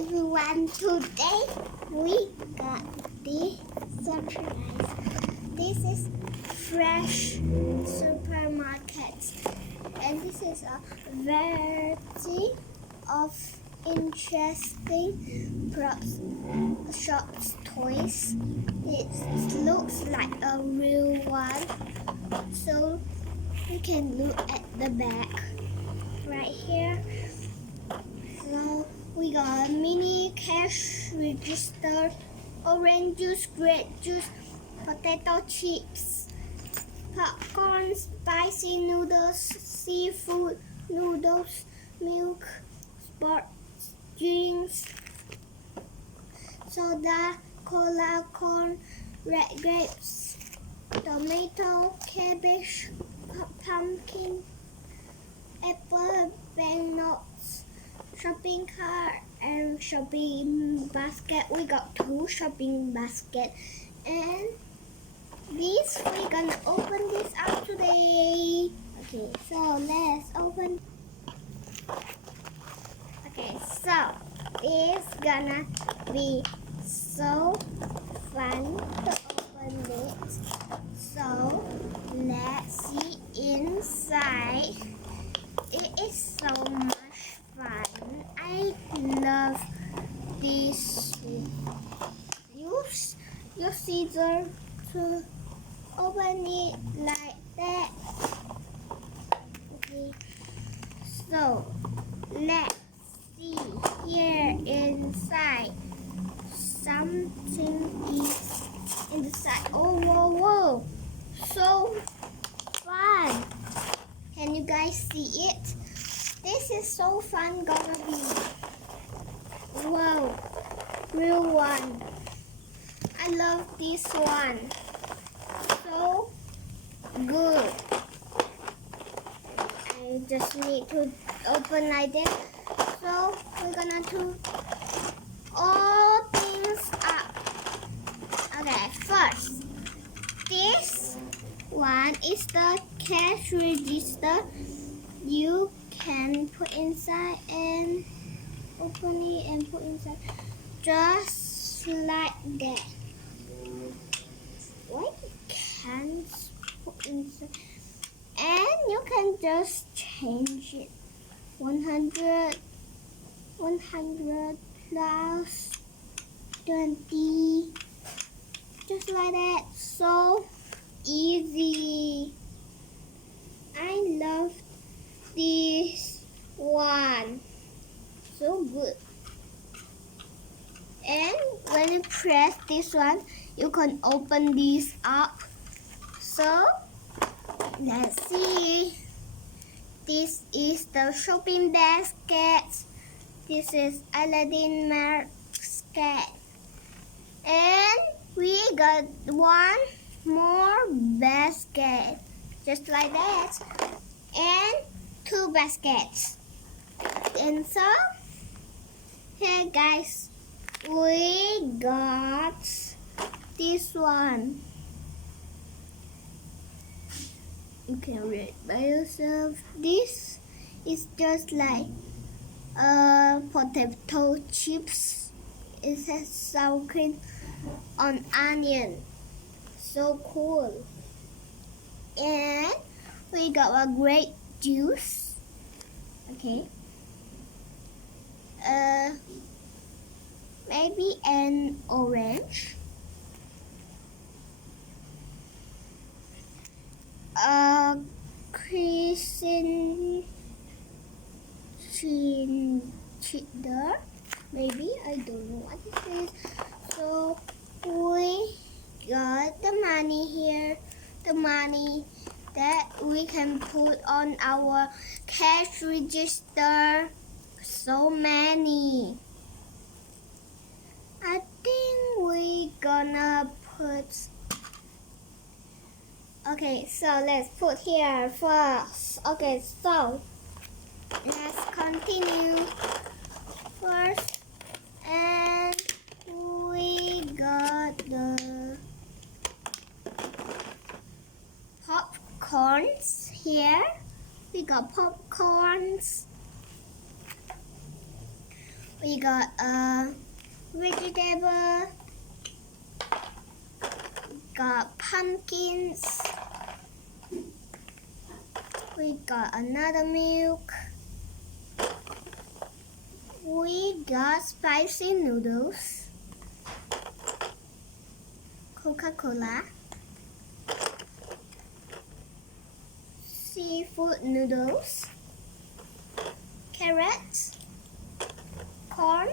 everyone, today we got this surprise. This is fresh supermarket, and this is a variety of interesting shops toys. It looks like a real one, so we can look at the back right here. So we got a mini cash register, orange juice, grape juice, potato chips, popcorn, spicy noodles, seafood noodles, milk, sports drinks, soda, cola, corn, red grapes, tomato, cabbage, pumpkin, apple, banknotes, shopping cart and shopping basket. We got 2 shopping baskets, and this we're gonna open this up today. Okay, so let's open. Okay, so it's gonna be so fun to open it. So let's see inside. It is so much fun. I love this. Use your scissors to open it like that. Okay. So let's see here inside. Something is inside. Oh, whoa, whoa! So fun. Can you guys see it? This is so fun gonna be. Wow, real one. I love this one. So good. I just need to open like this. So we're gonna do all things up. Okay, first, this one is the cash register. You can put inside and open it and put inside just like that. What you can't put inside, and you can just change it. 100 plus 20, just like that. So easy. I love this one, so good. And when you press this one, you can open this up. So let's see. This is the shopping basket. This is Aladdin basket, and we got one more basket, just like that, and 2 baskets. And so here guys, we got this one. You can read by yourself. This is just like potato chips. It has sour cream on onion. So cool. And we got a grape juice. Okay. Maybe an orange. Crescent cheddar. Maybe, I don't know what this is. So we got the money here. The money that we can put on our cash register. So many. I think we gonna put. Okay, so let's put here first. Okay, so let's continue first. And we got the popcorns here. We got popcorns. We got a vegetable, got pumpkins, we got another milk, we got spicy noodles, Coca-Cola, seafood noodles, carrots, corn,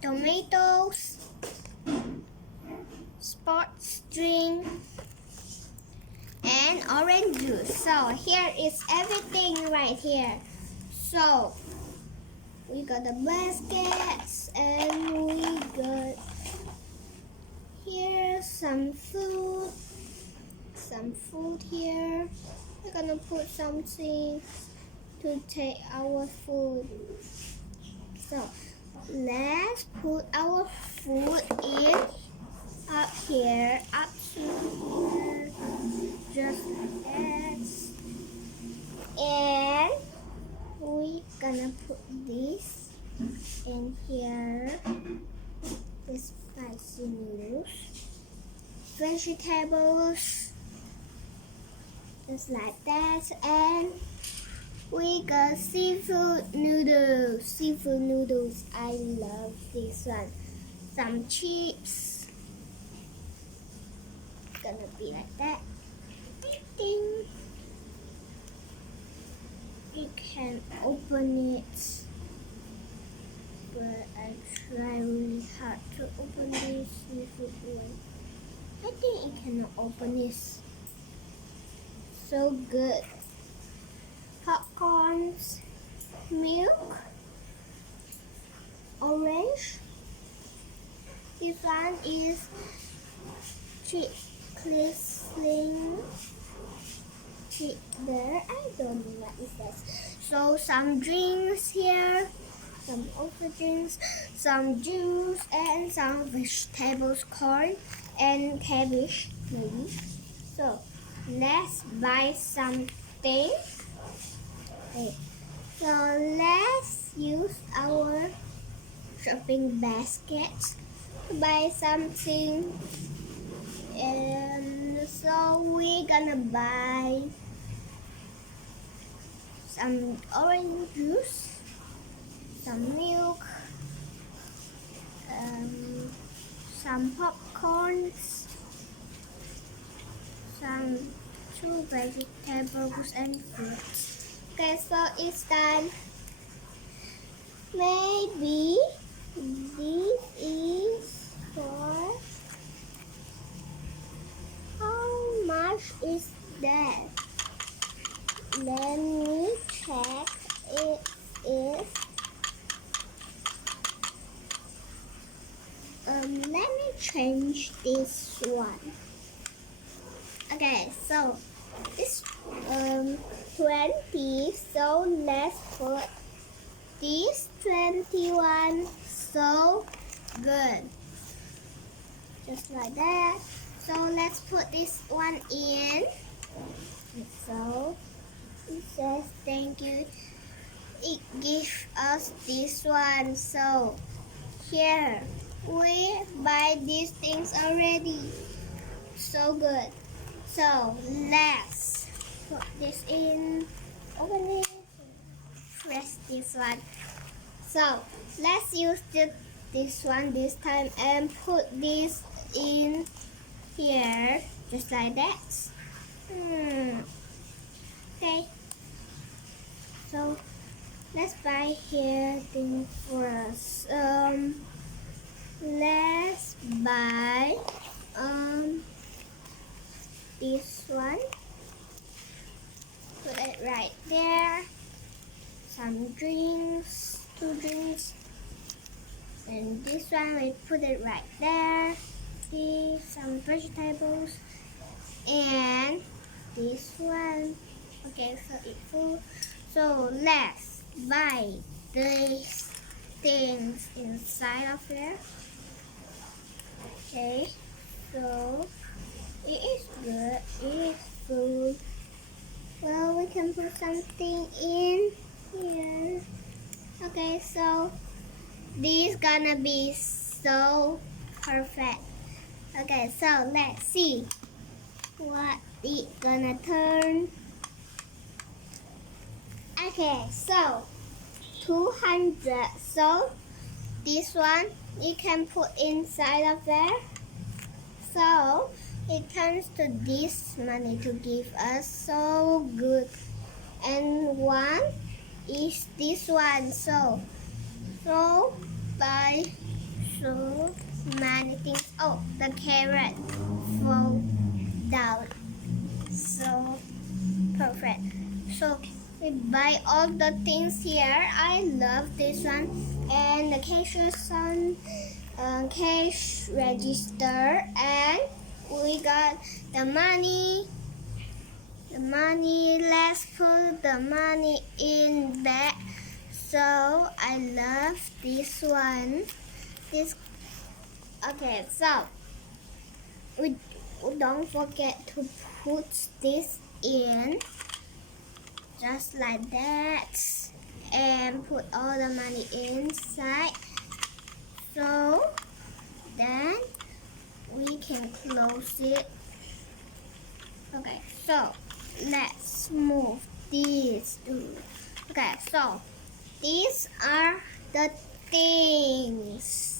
tomatoes, sports drink, and orange juice. So here is everything right here. So we got the baskets and we got here some food here. We're gonna put something to take our food. So let's put our food in up here, up to here, just like that. And we're gonna put this in here, the spicy noodles, vegetables, just like that. And we got seafood noodles. Seafood noodles, I love this one. Some chips. It's gonna be like that. Ding. You can open it, but I try really hard to open this seafood one. I think it cannot open this. So good. Popcorns, milk, orange. This one is chickling. There, I don't know what is that. So some drinks here, some other drinks, some juice, and some vegetables, corn and cabbage maybe. So let's buy something. Okay. So let's use our shopping basket to buy something. And so we're gonna buy some orange juice, some milk, some popcorns, some 2 vegetables and fruits. Okay, so it's done. Maybe this is for how much is that? Let me check. It is let me change this one. Okay, so this 20, so let's put this 21. So good, just like that. So let's put this one in. So it says thank you. It gives us this one. So here we buy these things already. So good. So let's put this in. Open it. Press this one. So let's use this one this time and put this in here, just like that. Okay. So let's buy here thing first. Let's buy this one. Put it right there. Some drinks, 2 drinks. And this one we put it right there. Some vegetables. And this one. Okay, so it's full. So let's buy these things inside of here. Okay, so it is good. It is food. Well, we can put something in here. Okay. Okay, so this gonna be so perfect. Okay, so let's see what it gonna turn. Okay, so 200. So this one you can put inside of there. So it turns to this money to give us so good. And one is this one. So by so many things. Oh, the carrot fall down. So perfect. So we buy all the things here. I love this one. And the cash register, and we got the money. Let's put the money in there. So I love this one. Okay, so we don't forget to put this in just like that and put all the money inside. So then we can close it. Okay, so let's move these two. Okay, so these are the things.